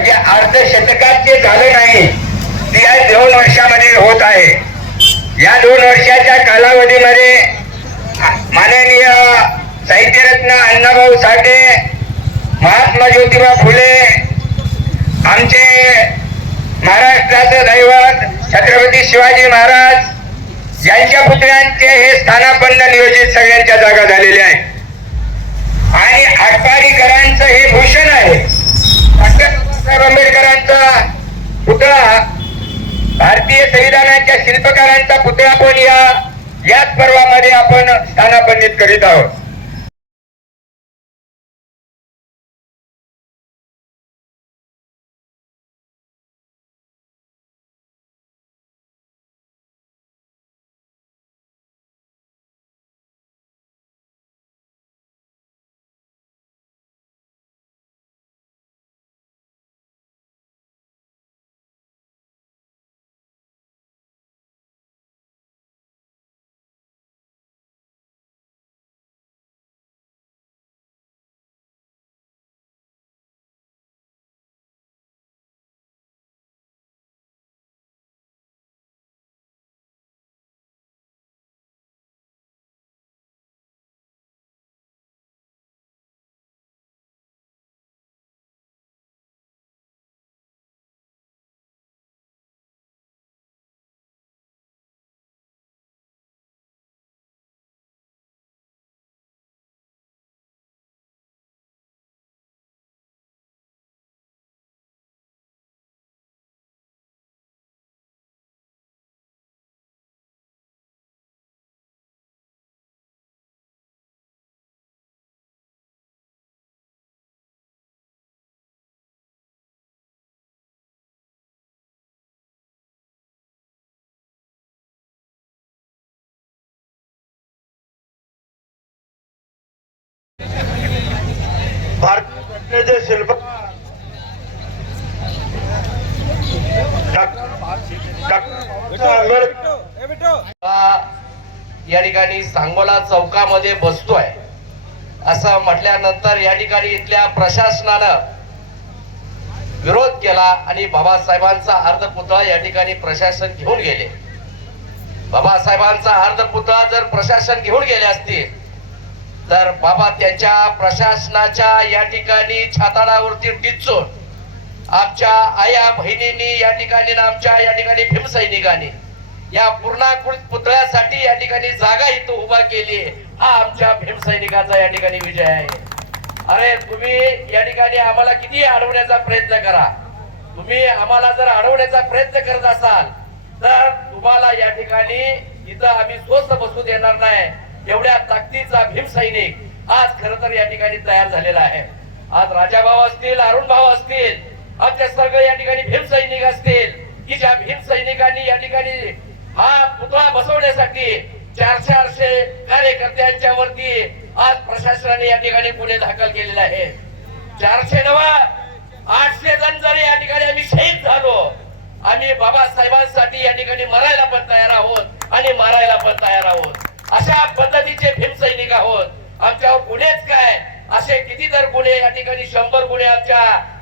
म्हणजे अर्धशतकात जे झालं नाही ते या दोन वर्षामध्ये होत आहे. या दोन वर्षाच्या कालावधीमध्ये माननीय साहित्यरत्न अण्णाभाऊ साठे महात्मा ज्योतिबा फुले आमचे महाराष्ट्राचं दैवत छत्रपती शिवाजी महाराज यांच्या पुतळ्यांचे हे स्थानापन्न नियोजित सगळ्यांच्या जागा झालेल्या आहेत आणि आटपाडीकरांचं हे भूषण आहे. बाबासाहेब आंबेडकरांचा पुतळा भारतीय संविधानाच्या शिल्पकारांचा पुतळा पण या याच पर्वामध्ये आपण स्थानापन्नित करीत आहोत. भारतीय घटनेचे शिल्प या ठिकाणी सांगोला चौकामध्ये बसतोय. असं म्हटल्यानंतर या ठिकाणी इथल्या प्रशासनानं विरोध केला आणि बाबासाहेबांचा अर्धपुतळा या ठिकाणी प्रशासन घेऊन गेले. बाबासाहेबांचा अर्धपुतळा जर प्रशासन घेऊन गेले असतील तर बाबा त्यांच्या प्रशासनाच्या या ठिकाणी छाताडावरती टिचून आमच्या आया बहिणींनी या ठिकाणी आमच्या या ठिकाणी भीमसैनिकांनी या पूर्णाकृत पुतळ्यासाठी या ठिकाणी जागा इथं उभा केली हा आमच्या भीमसैनिकाचा या ठिकाणी विजय आहे. अरे तुम्ही या ठिकाणी आम्हाला किती अडवण्याचा प्रयत्न करा. तुम्ही आम्हाला जर अडवण्याचा प्रयत्न करत असाल तर तुम्हाला या ठिकाणी इथं आम्ही स्वस्त बसू देणार नाही. एवढ्या ताकदीचा भीमसैनिक आज खर तर या ठिकाणी तयार झालेला आहे. आज राजा भाऊ असतील अरुण भाऊ असतील आमच्या सगळे या ठिकाणी भीमसैनिक असतील की ज्या भीमसैनिकांनी या ठिकाणी हा पुतळा बसवण्यासाठी चार चारशे कार्यकर्त्यांच्या वरती आज प्रशासनाने या ठिकाणी गुन्हे दाखल केलेला आहे चारशे नवा आठशे जण जरी या ठिकाणी आम्ही शहीद झालो आम्ही बाबासाहेबांसाठी या ठिकाणी मरायला पण तयार आहोत आणि मारायला पण तयार आहोत. अशा पद्धतीचे भीमसैनिक आहोत. आमच्यावर गुन्हेच काय? असे किती तर गुन्हे या ठिकाणी शंभर गुन्हे आमच्या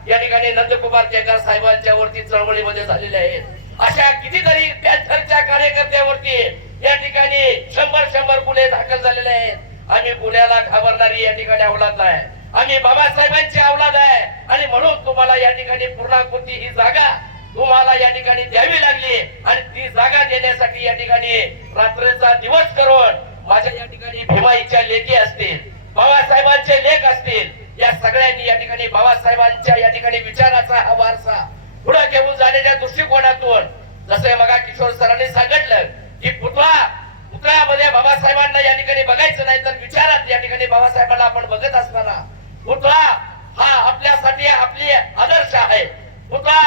या ठिकाणी नंदकुमार केदार साहेबांच्या वरती चळवळीमध्ये झालेले आहेत. अशा कितीतरी पॅथरच्या कार्यकर्त्यावरती या ठिकाणी शंभर शंभर गुन्हे दाखल झालेले आहेत. आम्ही गुन्ह्याला घाबरणारी या ठिकाणी अवलाद नाही आम्ही बाबासाहेबांची अवलाद आहे. आणि म्हणून तुम्हाला या ठिकाणी पूर्णाकृती ही जागा तुम्हाला या ठिकाणी द्यावी लागली आणि ती जागा देण्यासाठी या ठिकाणी रात्रीचा दिवस करून माझ्या या ठिकाणी भीमाईच्या लेखी असतील बाबासाहेबांचे लेख असतील या सगळ्यांनी या ठिकाणी बाबासाहेबांच्या या ठिकाणी विचाराचा हा वारसा पुढे घेऊन जाण्याच्या दृष्टिकोनातून जसे मगा किशोर सरांनी सांगितलं की पुतळा पुतळ्यामध्ये बाबासाहेबांना या ठिकाणी बघायचं नाही तर विचारात या ठिकाणी बाबासाहेबांना आपण बघत असताना पुतळा हा आपल्यासाठी आपली आदर्श आहे पुतळा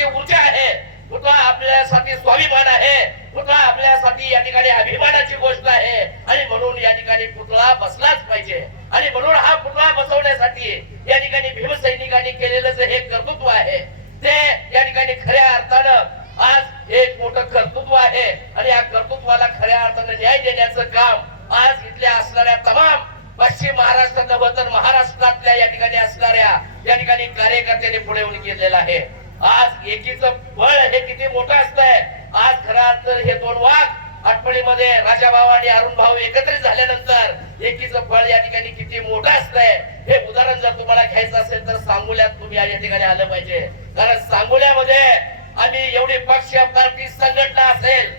आपल्यासाठी ऊर्जा आहे. पुतळा आपल्यासाठी स्वाभिमान आहे? पुतळा आपल्यासाठी या ठिकाणी अभिमानाची गोष्ट आहे? आणि म्हणून या ठिकाणी पुतळा बसलाच पाहिजे. आणि म्हणून हा पुतळा बसवण्यासाठी या ठिकाणी भीमसैनिकांनी केलेलं जे हे कर्तृत्व आहे ते या ठिकाणी खऱ्या अर्थानं आज एक मोठं कर्तृत्व आहे. आणि या कर्तृत्वाला खऱ्या अर्थानं न्याय देण्याचं काम आज इथल्या असणाऱ्या तमाम पश्चिम महाराष्ट्र नव्हे महाराष्ट्रातल्या या ठिकाणी असणाऱ्या या ठिकाणी कार्यकर्त्यांनी पुढे येऊन गेलेलं आहे. आज एकीच बळ हे किती मोठं असतंय. आज खरा अर्थ हे दोन वाघ आठवडीमध्ये राजा भाऊ आणि अरुण भाऊ एकत्रित झाल्यानंतर एकीच फळ या ठिकाणी किती मोठं असतंय. हे उदाहरण जर तुम्हाला घ्यायचं असेल तर सांगोल्यात तुम्ही या ठिकाणी आलं पाहिजे. कारण सांगोल्यामध्ये आम्ही एवढी पक्ष पार्टी संघटना असेल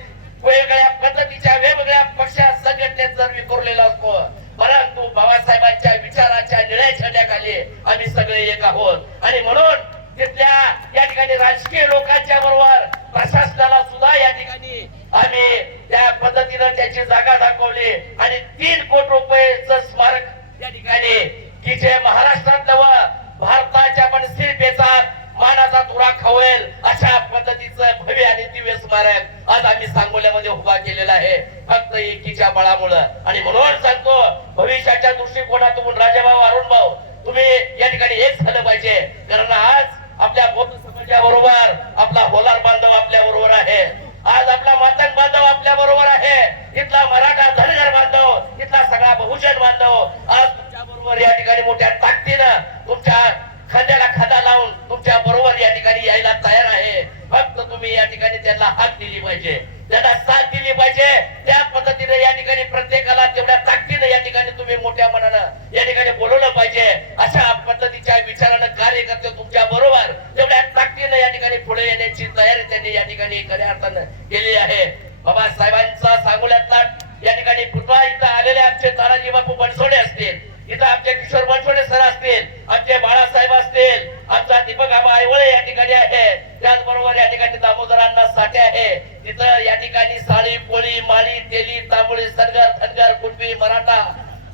वेगवेगळ्या पद्धतीच्या वेगवेगळ्या पक्षा संघटनेत जर विखुरलेला असतो परंतु बाबासाहेबांच्या विचाराच्या निळ्या छड्याखाली आम्ही सगळे एक आहोत. आणि म्हणून तिथल्या या ठिकाणी राजकीय लोकांच्या बरोबर प्रशासनाला सुद्धा या ठिकाणी आम्ही त्या पद्धतीनं त्याची जागा दाखवली. आणि तीन कोटी रुपयेच स्मारक या ठिकाणी की जे महाराष्ट्रात नवं भारताच्या पण शिरपेचात मानाचा तुरा खवेल अशा पद्धतीचं भव्य आणि दिव्य स्मारक आज आम्ही सांगोल्यामध्ये उभा केलेला आहे. फक्त एकीच्या बळामुळं. आणि म्हणून सांगतो भविष्याच्या दृष्टिकोनातून राजाभाऊ अरुण भाऊ तुम्ही या ठिकाणी एक आपल्या बरोबर आपला होलार बांधव आपल्या बरोबर आहे. आज आपला मातंग बांधव आपल्या बरोबर आहे. इथला मराठा धनगर बांधव इथला सगळा बहुजन बांधव. आज तुमच्या बरोबर या ठिकाणी मोठ्या ताकदीनं तुमच्या खांद्याला खादा लावून तुमच्या बरोबर या ठिकाणी यायला तयार आहे. फक्त तुम्ही या ठिकाणी त्यांना हात दिली पाहिजे. त्यांना साथ दिली पाहिजे त्या पद्धतीने या ठिकाणी प्रत्येकाला तेवढ्या ताकदीनं या ठिकाणी तुम्ही मोठ्या मनानं या ठिकाणी बोलवलं पाहिजे. अशा पद्धतीच्या विचारानं कार्य करते तुमच्या बरोबर तेवढ्या ताकदीनं या ठिकाणी पुढे येण्याची तयारी त्यांनी या ठिकाणी खऱ्या अर्थानं केली आहे. बाबासाहेबांचा सांगोल्यातला या ठिकाणी पुन्हा इथं आलेले आमचे तानाजी बापू बनसोडे असतील इथं आमचे किशोर बनसोडे सर असतील आमचे बाळासाहेब असतील आमचा दीपक आबा आयवळे या ठिकाणी आहे त्याचबरोबर या ठिकाणी दामोदरांना साठे आहे तिथं या ठिकाणी साळी पोळी माळी तेली तांबोळी सरगर धनगर कुणबी मराठा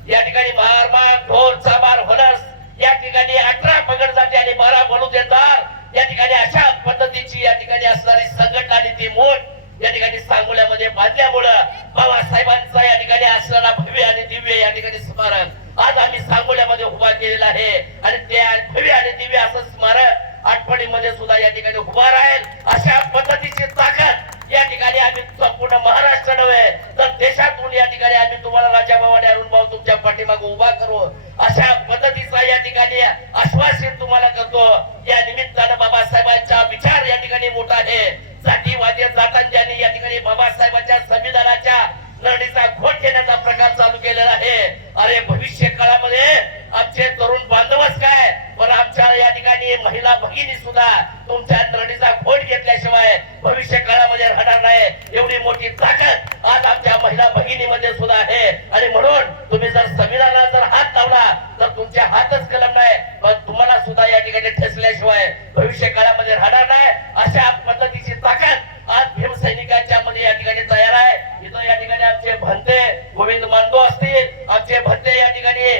या ठिकाणी महारमाग ढोल चाबार होणार या ठिकाणी अठरा पगड जाते आणि बारा देतात या ठिकाणी अशा पद्धतीची या ठिकाणी असणारी संघटना आणि ती मोठ या ठिकाणी सांगोल्यामध्ये बांधल्यामुळं बाबासाहेबांचा या ठिकाणी असणारा भव्य आणि दिव्य या ठिकाणी स्मारक आज आम्ही सांगोल्यामध्ये उभा केलेला आहे. आणि त्या भव्य आणि दिव्य असं स्मारक आठवणीमध्ये सुद्धा या ठिकाणी उभा राहील. अशा पद्धतीची ताकद या ठिकाणी आम्ही संपूर्ण महाराष्ट्र नव्हे तर देशातून या ठिकाणी आम्ही तुम्हाला राजाभाऊ आणि अरुण भाऊ तुमच्या पाठीमागे उभा करू. अशा पद्धतीचा या ठिकाणी आश्वासन तुम्हाला करतो. या निमित्तानं बाबासाहेबांचा विचार या ठिकाणी मोठा आहे जातीवादी जातांच्यानी या ठिकाणी बाबासाहेबांच्या संविधानाच्या लढीचा घोट घेण्याचा प्रकार चालू केलेला आहे अरे भविष्य काळामध्ये आमचे तरुण बांधवच काय पण आमच्या या ठिकाणी महिला भगिनी सुद्धा तुमच्या लढीचा घोट घेतल्याशिवाय भविष्य काळामध्ये राहणार नाही एवढी मोठी ताकद आज आमच्या महिला भगिनीमध्ये सुद्धा आहे आणि म्हणून तुम्ही जर संविधानाला जर हात लावला तर तुमच्या हातच कलम नाही पण तुम्हाला सुद्धा या ठिकाणी ठेचल्याशिवाय भविष्य काळामध्ये राहणार नाही अशा पद्धतीची ताकद आज भीमसैनिकांच्या मध्ये या ठिकाणी तयार आहे इथं या ठिकाणी आमचे भंते गोविंद मांडो असतील आमचे भंते या ठिकाणी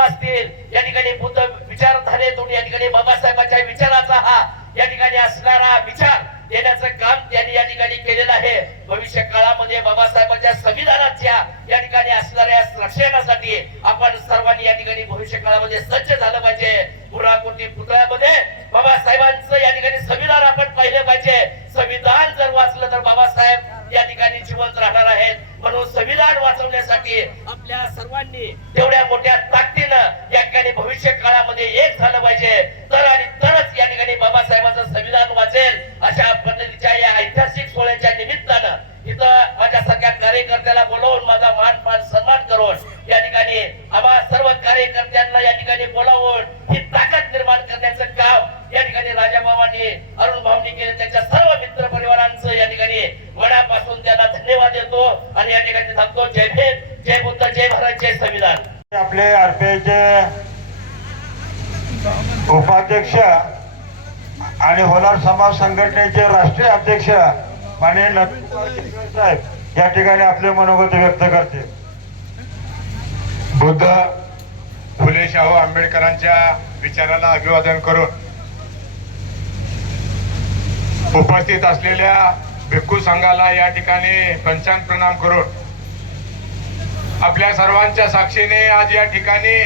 असतील. या ठिकाणी बुद्ध विचारधारेतून या ठिकाणी बाबासाहेबांच्या विचाराचा हा या ठिकाणी असणारा विचार देण्याचं काम त्यांनी या ठिकाणी केलेलं आहे. भविष्य काळामध्ये बाबासाहेबांच्या संविधानाच्या या ठिकाणी असणाऱ्या रक्षणासाठी आपण सर्वांनी या ठिकाणी भविष्य काळामध्ये सज्ज झालं पाहिजे. पुराकोटी पुतळ्यामध्ये बाबासाहेबांचं या ठिकाणी संविधान आपण पाहिलं पाहिजे. संविधान जर वाचलं तर बाबासाहेब या ठिकाणी जिवंत राहणार आहेत. म्हणून संविधान वाचवण्यासाठी आपल्या सर्वांनी तेवढ्या मोठ्या ताकदीनं या ठिकाणी भविष्य काळामध्ये एक झालं पाहिजे. तर आणि तरच या ठिकाणी बाबासाहेबांचं संविधान वाचेल अशा पद्धतीच्या या ऐतिहासिक सोहळ्याच्या निमित्तानं इथं माझ्यासारख्या कार्यकर्त्याला बोलवून माझा मान मान सन्मान करून या ठिकाणी आम्हा सर्व कार्यकर्त्यांना या ठिकाणी बोलावून ही ताकद निर्माण करण्याचं काम या ठिकाणी राजाभावांनी अरुण भाऊनी केले त्यांच्या सर्व मित्र परिवारांचं या ठिकाणी मनापासून त्यांना धन्यवाद देतो आणि या ठिकाणी सांगतो जय भीम जय बुद्ध जय भारत जय संविधान आपले आरपीआयचे उपाध्यक्ष आणि होलार समाज संघटनेचे राष्ट्रीय अध्यक्ष माननीय नवीन साहेब या ठिकाणी आपले मनोगत व्यक्त करते. बुद्ध फुले शाहू आंबेडकरांच्या विचाराला अभिवादन करून उपस्थित असलेल्या भिक्खू संघाला या ठिकाणी पंचांग प्रणाम करून आपल्या सर्वांच्या साक्षीने आज या ठिकाणी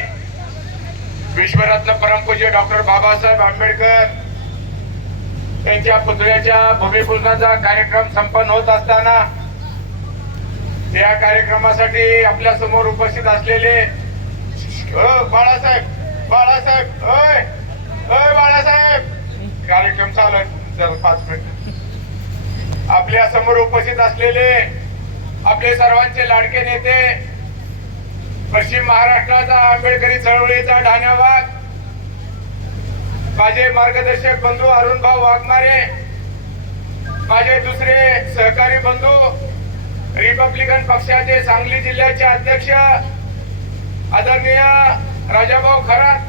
विश्वरत्न परमपूज्य डॉक्टर बाबासाहेब आंबेडकर त्यांच्या पुतळ्याच्या भूमिपूजनाचा कार्यक्रम संपन्न होत असताना त्या कार्यक्रमासाठी आपल्यासमोर उपस्थित असलेले बाळासाहेब बाळासाहेब बाळासाहेब. कार्यक्रम चालू आहे. पाच मिनिट. आपल्यासमोर उपस्थित असलेले आपले सर्वांचे लाडके नेते पश्चिम महाराष्ट्राचा आंबेडकरी चळवळीचा ढाण्यावाग माझे मार्गदर्शक बंधू अरुण भाऊ वाघमारे माझे दुसरे सहकारी बंधू रिपब्लिकन पक्षाचे सांगली जिल्ह्याचे अध्यक्ष आदरणीय राजाभाऊ खरात.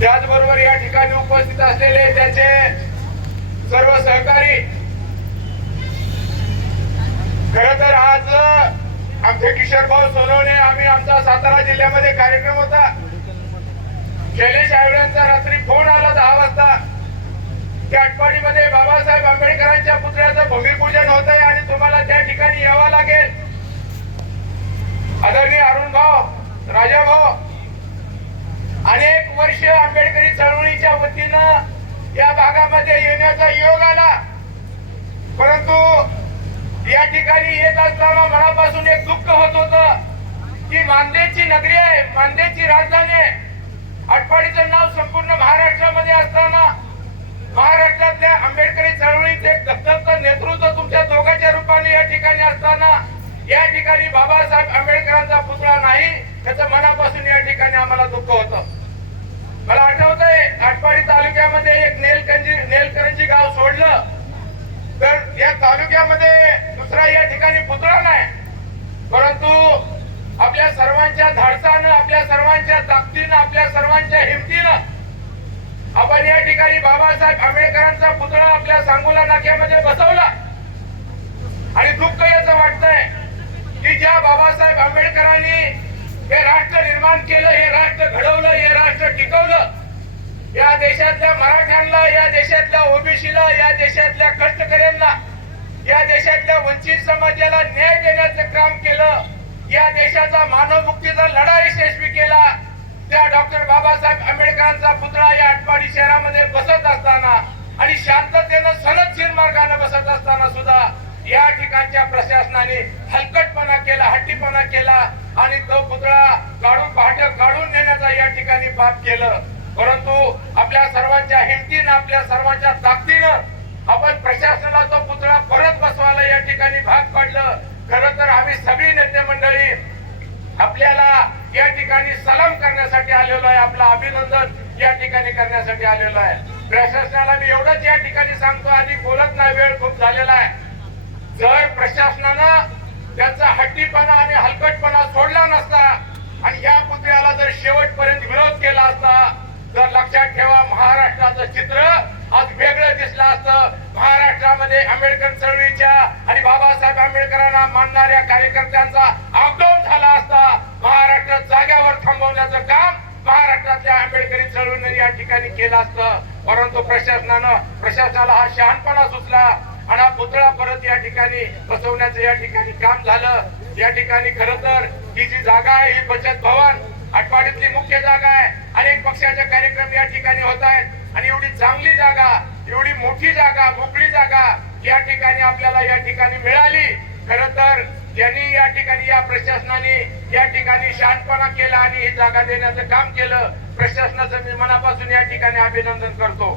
त्याचबरोबर या ठिकाणी उपस्थित असलेले त्याचे सर्व सहकारी. खर तर आज आमचे किशोर भाऊ सोनवणे आम्ही आमचा सातारा जिल्ह्यामध्ये कार्यक्रम होता. की बाबासाहेब आंबेडकरांच्या पुतळ्याचं भूमिपूजन होत आहे आणि तुम्हाला त्या ठिकाणी यावं लागेल. आदरणीय अरुण भाऊ राजा भाऊ अनेक वर्ष आंबेडकरी चळवळीच्या वतीनं या भागामध्ये येण्याचा योग आला. परंतु या ठिकाणी येत असताना मनापासून एक दुःख होत होत की मांदेची नगरी आहे मांदेची राजधानी आहे. आटपाडीचं नाव संपूर्ण महाराष्ट्रामध्ये असताना महाराष्ट्रातल्या आंबेडकरी चळवळीत एक नेतृत्व तुमच्या दोघांच्या रूपाने या ठिकाणी असताना या ठिकाणी बाबासाहेब आंबेडकरांचा पुतळा नाही त्याचं मनापासून या ठिकाणी आम्हाला दुःख होतं. मला आठवतंय आटपाडी तालुक्यामध्ये एक नेलकंजी नेलकरंजी गाव सोडलं. तर या तालुक्यामध्ये दुसरा या ठिकाणी पुतळा नाही. परंतु आपल्या सर्वांच्या धाडसानं आपल्या सर्वांच्या ताकदीनं आपल्या सर्वांच्या हिमतीनं आपण या ठिकाणी बाबासाहेब आंबेडकरांचा पुतळा आपल्या सांगोला नाक्यामध्ये बसवला. आणि दुःख याचं वाटतंय की ज्या बाबासाहेब आंबेडकरांनी हे राष्ट्र निर्माण केलं हे राष्ट्र घडवलं हे राष्ट्र टिकवलं या देशातल्या मराठ्यांना या देशातल्या ओबीसीला या देशातल्या कष्टकऱ्यांना या देशातल्या वंचित समाजाला न्याय देण्याचं काम केलं या देशाचा मानव मुक्तीचा लढा यशस्वी केला त्या डॉक्टर बाबासाहेब आंबेडकरांचा पुतळा या आटपाडी शहरामध्ये बसत असताना आणि शांततेनं सनदशीर मार्गाने बसत असताना सुद्धा या ठिकाणच्या प्रशासनाने हलकटपणा केला हट्टीपणा केला आणि तो पुतळा काढून पहाटे काढून नेण्याचा या ठिकाणी पाप केलं. परंतु आपल्या सर्वांच्या हिमतीनं आपल्या सर्वांच्या ताकदीनं आपण प्रशासनाला तो पुतळा परत बसवायला या ठिकाणी भाग पाडलं. खर तर आम्ही सगळी नेते मंडळी आपल्याला या ठिकाणी सलाम करण्यासाठी आलेलो आहे. आपलं अभिनंदन या ठिकाणी करण्यासाठी आलेलो आहे. प्रशासनाला मी एवढंच या ठिकाणी सांगतो आधी बोलत नाही वेळ खूप झालेला आहे. जर प्रशासनानं त्यांचा हट्टीपणा आणि हलकटपणा सोडला नसता आणि या पुतळ्याला जर शेवटपर्यंत विरोध केला असता तर लक्षात ठेवा महाराष्ट्राचं चित्र आज वेगळं दिसलं असतं. महाराष्ट्रामध्ये आंबेडकर चळवळीच्या आणि बाबासाहेब आंबेडकरांना मानणाऱ्या कार्यकर्त्यांचा आगमन झाला असता. महाराष्ट्र जाग्यावर थांबवण्याचं काम महाराष्ट्रातल्या आंबेडकरी चळवळीने या ठिकाणी केलं असतं. परंतु प्रशासनानं प्रशासनाला हा शहाणपणा सुचला आणि हा पुतळा परत या ठिकाणी बसवण्याचं या ठिकाणी काम झालं. या ठिकाणी खर तर ही जी जागा आहे ही बचत भवन आटपाडीतली मुख्य जागा आहे. अनेक पक्षाचे कार्यक्रम या ठिकाणी होत आहेत. आणि एवढी चांगली जागा एवढी मोठी जागा मोकळी जागा या ठिकाणी आपल्याला या ठिकाणी मिळाली. खर तर ज्यांनी या ठिकाणी या प्रशासनाने या ठिकाणी शांतपणा केला आणि ही जागा देण्याचं काम केलं प्रशासनाचं मी मनापासून या ठिकाणी अभिनंदन करतो.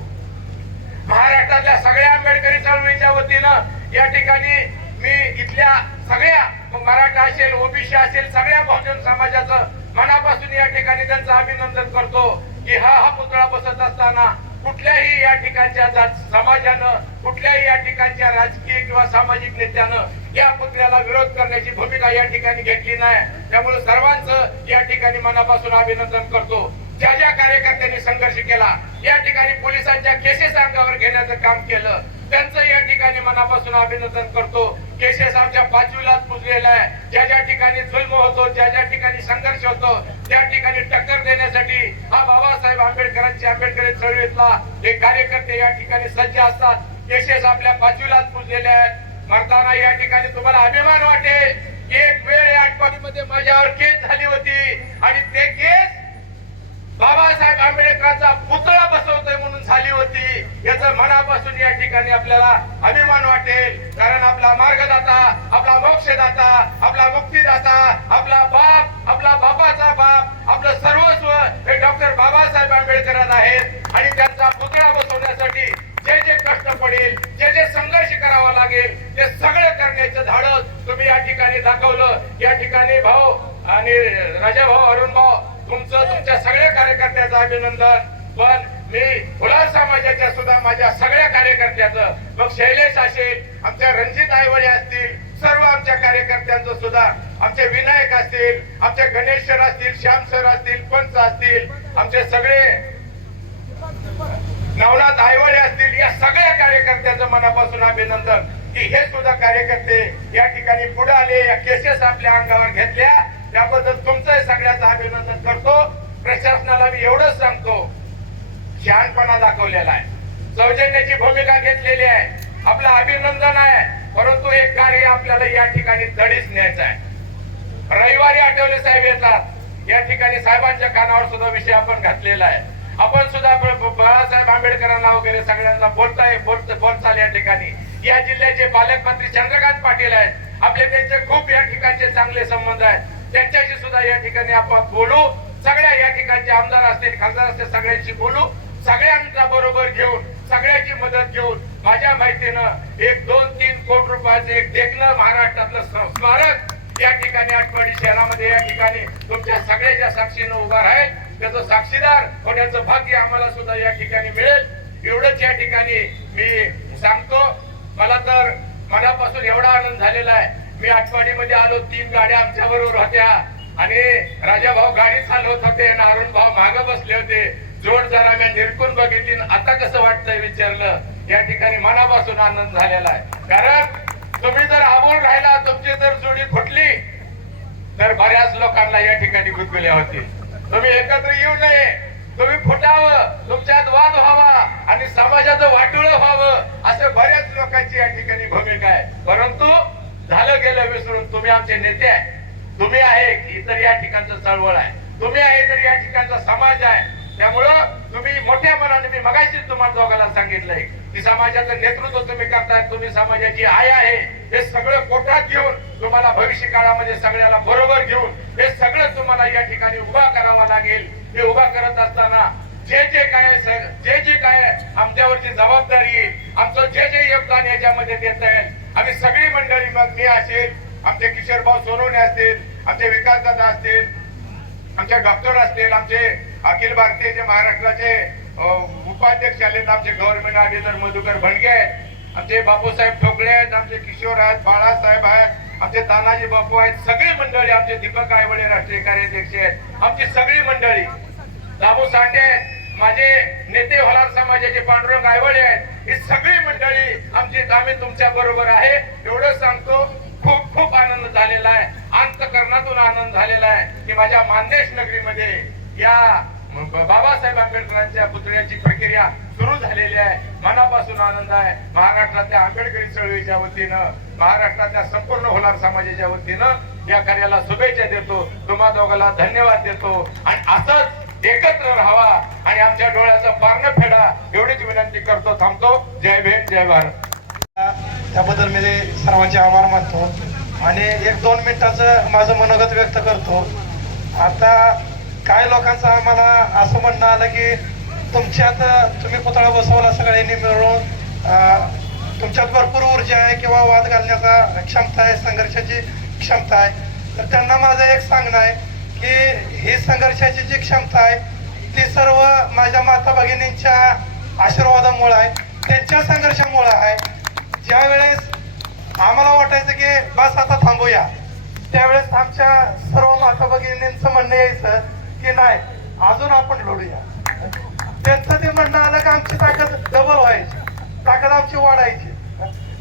महाराष्ट्रातल्या सगळ्या आंबेडकरी चळवळीच्या वतीनं या ठिकाणी मी इथल्या सगळ्या मराठा असेल ओबीसी असेल सगळ्या बहुजन समाजाचं मनापासून या ठिकाणी त्यांचं अभिनंदन करतो की हा हा पुतळा बसत असताना कुठल्याही या ठिकाणच्या जात समाजानं कुठल्याही या ठिकाणच्या राजकीय किंवा सामाजिक नेत्यानं या पत्र्याला विरोध करण्याची भूमिका या ठिकाणी घेतली नाही. त्यामुळे सर्वांचं या ठिकाणी मनापासून अभिनंदन करतो. ज्या ज्या कार्यकर्त्यांनी संघर्ष केला या ठिकाणी पोलिसांच्या केसेस अंगावर घेण्याचं काम केलं त्यांचं या ठिकाणी मनापासून अभिनंदन करतो. केसेस आमच्या पाचवीलाच पुजलेला आहे. ज्या ज्या ठिकाणी जुल्म होतो ज्या ज्या ठिकाणी संघर्ष होतो त्या ठिकाणी टक्कर देण्यासाठी हा बाबासाहेब आंबेडकरांची आंबेडकरी चळवळीतला हे कार्यकर्ते या ठिकाणी सज्ज असतात. केसेस आपल्या बाजूलाच पुजलेल्या आहेत. मरताना या ठिकाणी तुम्हाला अभिमान वाटेल एक वेळ या आठवणीमध्ये माझ्यावर केस झाली होती. आणि ते केस बाबासाहेब आंबेडकरांचा पुतळा बसवतोय म्हणून झाली होती. याचं मनापासून या ठिकाणी आपल्याला अभिमान वाटेल. कारण आपला मार्गदाता आपला मोक्षदाता आपला मुक्तीदाता आपला बाप आपला बापाचा बाप आपलं सर्वस्व हे डॉक्टर बाबासाहेब आंबेडकरांना आहेत. आणि त्यांचा पुतळा बसवण्यासाठी जे जे कष्ट पडेल जे जे संघर्ष करावा लागेल ते सगळं करण्याचं धाडस तुम्ही या ठिकाणी दाखवलं. या ठिकाणी भाऊ आणि राजा भाऊ अरुण भाऊ तुमचं तुमच्या सगळ्या कार्यकर्त्याचं अभिनंदन. पण मी फुलार समाजाच्या सुद्धा माझ्या सगळ्या कार्यकर्त्याचं मग शैलेश असेल आमच्या रणजित आईवडे असतील सर्व आमच्या कार्यकर्त्यांचं सुद्धा आमचे विनायक असतील आमचे गणेश सर असतील श्याम सर असतील पंच असतील आमचे सगळे नवनाथ आयवळे असतील या सगळ्या कार्यकर्त्यांचं मनापासून अभिनंदन की हे सुद्धा कार्यकर्ते या ठिकाणी पुढे आले या केसेस आपल्या अंगावर घेतल्या. त्याबद्दल तुमचं सगळ्याचं अभिनंदन करतो. प्रशासनाला मी एवढंच सांगतो शहाणपणा दाखवलेला आहे. सौजन्याची भूमिका घेतलेली आहे. आपलं अभिनंदन आहे परंतु एक कार्य आपल्याला या ठिकाणी तडीच न्यायचं आहे. रविवारी आठवले साहेब येतात. या ठिकाणी साहेबांच्या कानावर सुद्धा विषय आपण घातलेला आहे. आपण सुद्धा बाळासाहेब आंबेडकरांना वगैरे सगळ्यांना बोलताय बोलत बोलचाल या ठिकाणी. या जिल्ह्याचे पालकमंत्री चंद्रकांत पाटील आहेत. आपले त्यांचे खूप या ठिकाणचे चांगले संबंध आहेत. त्यांच्याशी सुद्धा या ठिकाणी आपण बोलू. सगळ्या या ठिकाणचे आमदार असतील खासदार असतील सगळ्यांशी बोलू. सगळ्यांचा बरोबर घेऊन सगळ्याची मदत घेऊन माझ्या माहितीनं एक दोन तीन कोटी रुपयाचं एक देखणं महाराष्ट्रातलं स्मारक या ठिकाणी आठवडी शहरामध्ये या ठिकाणी तुमच्या सगळ्याच्या साक्षीनं उभा राहील. त्याचा साक्षीदार होण्याचं भाग्य आम्हाला सुद्धा या ठिकाणी मिळेल. एवढंच या ठिकाणी मी सांगतो. मला तर मनापासून एवढा आनंद झालेला आहे. मी आटपाडीमध्ये आलो तीन गाड्या आमच्या बरोबर होत्या. आणि राजा भाऊ गाडी चालवत होते आणि अरुण भाऊ मागे बसले होते. जोड जरा मी निरकून बघितली आता कसं वाटतंय विचारलं. या ठिकाणी मनापासून आनंद झालेला आहे. कारण तुम्ही जर आबोल राहिला तुमची जर जोडी फुटली तर बऱ्याच लोकांना या ठिकाणी गुदगुल्या होतील. तुम्ही एकत्र येऊ नये. तुम्ही फुटावं तुमच्यात वाद व्हावा आणि समाजाचं वाटोळ व्हावं असं बऱ्याच लोकांची या ठिकाणी भूमिका आहे. परंतु झालं गेलं विसरून तुम्ही आमचे नेते आहे. तुम्ही आहे इतर या ठिकाणचं चळवळ आहे. तुम्ही आहे तर या ठिकाणचा समाज आहे. त्यामुळं तुम्ही मोठ्या मनाने मी मगाशीच तुम्हाला दोघांना सांगितलंय की समाजाचं नेतृत्व तुम्ही करताय तुम्ही समाजाची आय आहे हे सगळं पोटात घेऊन तुम्हाला भविष्य काळामध्ये सगळ्याला बरोबर घेऊन हे सगळं तुम्हाला या ठिकाणी उभा करावा लागेल. हे उभा करत असताना जे जे काय जे जे काय आमच्यावरची जबाबदारी आमचं जे जे योगदान याच्यामध्ये देत येईल. आम्ही सगळी मंडळी मग मी असेल आमचे किशोर भाऊ सोनवणे असतील आमचे विकास दादा असतील आमचे डॉक्टर असतील आमचे अखिल भारतीय जे महाराष्ट्राचे उपाध्यक्ष आलेत आमचे गव्हर्नमेंट ऑफिसर मधुकर भंडगे. आहेत आमचे बापूसाहेब ठोकळे आहेत आमचे किशोर आहेत बाळासाहेब आहेत आमचे तानाजी बापू आहेत. सगळी मंडळी आमचे दीपक आयवडे राष्ट्रीय कार्याध्यक्ष आहेत. आमची सगळी मंडळी. दाबू साठे आहेत माझे नेते होलार समाजाचे पांडुरंग आयवडे आहेत. ही सगळी मंडळी आमची आम्ही तुमच्या बरोबर आहे. एवढं सांगतो खूप खूप आनंद झालेला आहे. अंतकरणातून आनंद झालेला आहे की माझ्या मानदेश नगरीमध्ये या बाबासाहेब आंबेडकरांच्या पुतळ्याची प्रक्रिया सुरू झालेली आहे. मनापासून आनंद आहे. महाराष्ट्रातल्या आंबेडकरी चळवळीच्या वतीनं महाराष्ट्रातल्या संपूर्ण होणार समाजाच्या वतीनं या कार्याला शुभेच्छा देतो. तुम्हा दोघांना धन्यवाद देतो. आणि असंच एकत्र राहावा आणि आमच्या डोळ्याचं पारणं फेडा एवढीच विनंती करतो थांबतो. जय भीम जय भारत. त्याबद्दल मी सर्वांचे आभार मानतो. आणि एक दोन मिनिटाचं माझं मनोगत व्यक्त करतो. आता काय लोकांचं आम्हाला असं म्हणणं आलं की तुमच्यात तुम्ही पुतळा बसवला सगळ्यांनी मिळून तुमच्यात भरपूर ऊर्जा आहे किंवा वाद घालण्याचा क्षमता आहे संघर्षाची क्षमता आहे. तर त्यांना माझं एक सांगणं आहे की ही संघर्षाची जी क्षमता आहे ती सर्व माझ्या माता भगिनींच्या आशीर्वादामुळं आहे त्यांच्या संघर्षामुळं आहे. ज्या वेळेस आम्हाला वाटायचं की बस आता थांबूया त्यावेळेस आमच्या सर्व माता भगिनींचं म्हणणं यायचं की नाही अजून आपण लढूया. त्यांचं ते म्हणणं आलं की आमची ताकद डबल व्हायची. ताकद आमची वाढायची.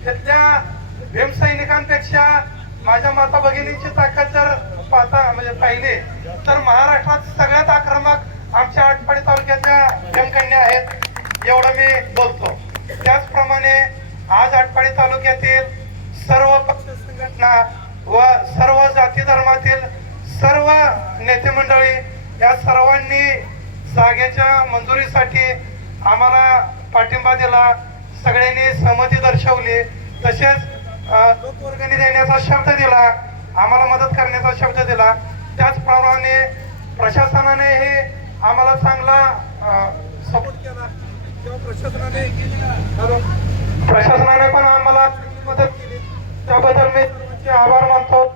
त्यातल्या भीमसैनिकांपेक्षा माझ्या माता भगिनींची ताकद जर पाहता म्हणजे पाहिली तर महाराष्ट्रात सगळ्यात आक्रमक आमच्या आटपाडी तालुक्याच्या भीमकन्या आहेत एवढं मी बोलतो. त्याचप्रमाणे आज आटपाडी तालुक्यातील सर्व पक्ष संघटना व सर्व जाती धर्मातील सर्व नेते मंडळी या सर्वांनी जागेच्या मंजुरीसाठी आम्हाला पाठिंबा दिला. सगळ्यांनी सहमती दर्शवली. तसेच अ, लोकवर्गणी देण्याचा शब्द दिला. आम्हाला मदत करण्याचा शब्द दिला. त्याचप्रमाणे प्रशासनानेही आम्हाला चांगला सपोर्ट केला. किंवा प्रशासनाने प्रशासनाने पण आम्हाला मदत केली. त्याबद्दल मी आभार मानतो.